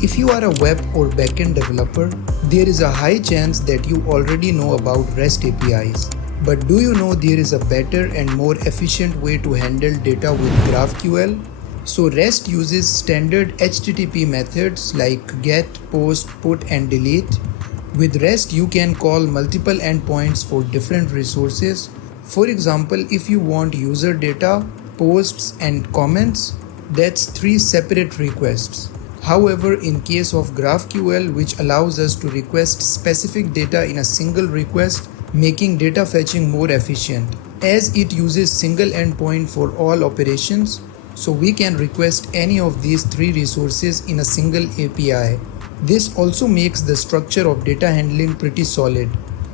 If you are a web or backend developer, there is a high chance that you already know about REST APIs. But do you know there is a better and more efficient way to handle data with GraphQL? So REST uses standard HTTP methods like get, post, put and delete. With REST, you can call multiple endpoints for different resources. For example, if you want user data, posts and comments, that's 3 separate requests. However, in case of GraphQL, which allows us to request specific data in a single request, making data fetching more efficient, as it uses single endpoint for all operations, so we can request any of these 3 resources in a single API. This also makes the structure of data handling pretty solid.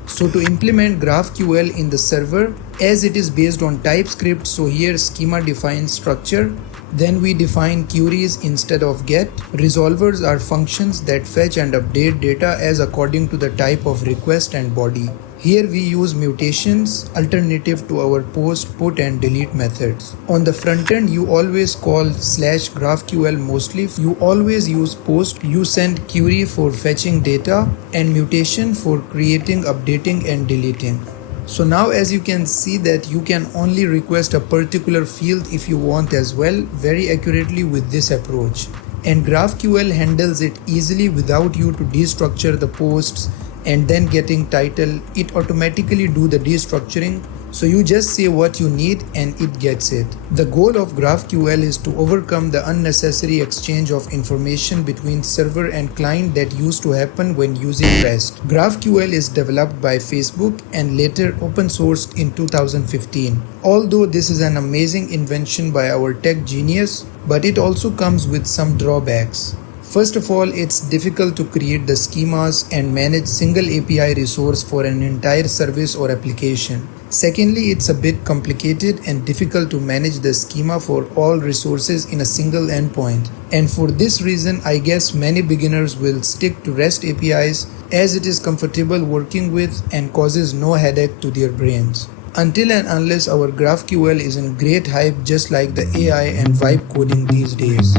So to implement GraphQL in the server, as it is based on TypeScript, so here schema defines structure, then we define queries instead of get. Resolvers are functions that fetch and update data as according to the type of request and body. Here we use mutations, alternative to our post, put and delete methods. On the front end, you always call /GraphQL mostly. You always use post, you send query for fetching data, and mutation for creating, updating and deleting. So now as you can see that you can only request a particular field if you want as well, very accurately with this approach. And GraphQL handles it easily without you to destructure the posts and then getting title. It automatically do the destructuring, so you just say what you need and it gets it. The goal of GraphQL is to overcome the unnecessary exchange of information between server and client that used to happen when using REST. GraphQL is developed by Facebook and later open sourced in 2015. Although this is an amazing invention by our tech genius, but it also comes with some drawbacks. First of all, it's difficult to create the schemas and manage single API resource for an entire service or application. Secondly, it's a bit complicated and difficult to manage the schema for all resources in a single endpoint. And for this reason, I guess many beginners will stick to REST APIs as it is comfortable working with and causes no headache to their brains. Until and unless our GraphQL is in great hype just like the AI and vibe coding these days.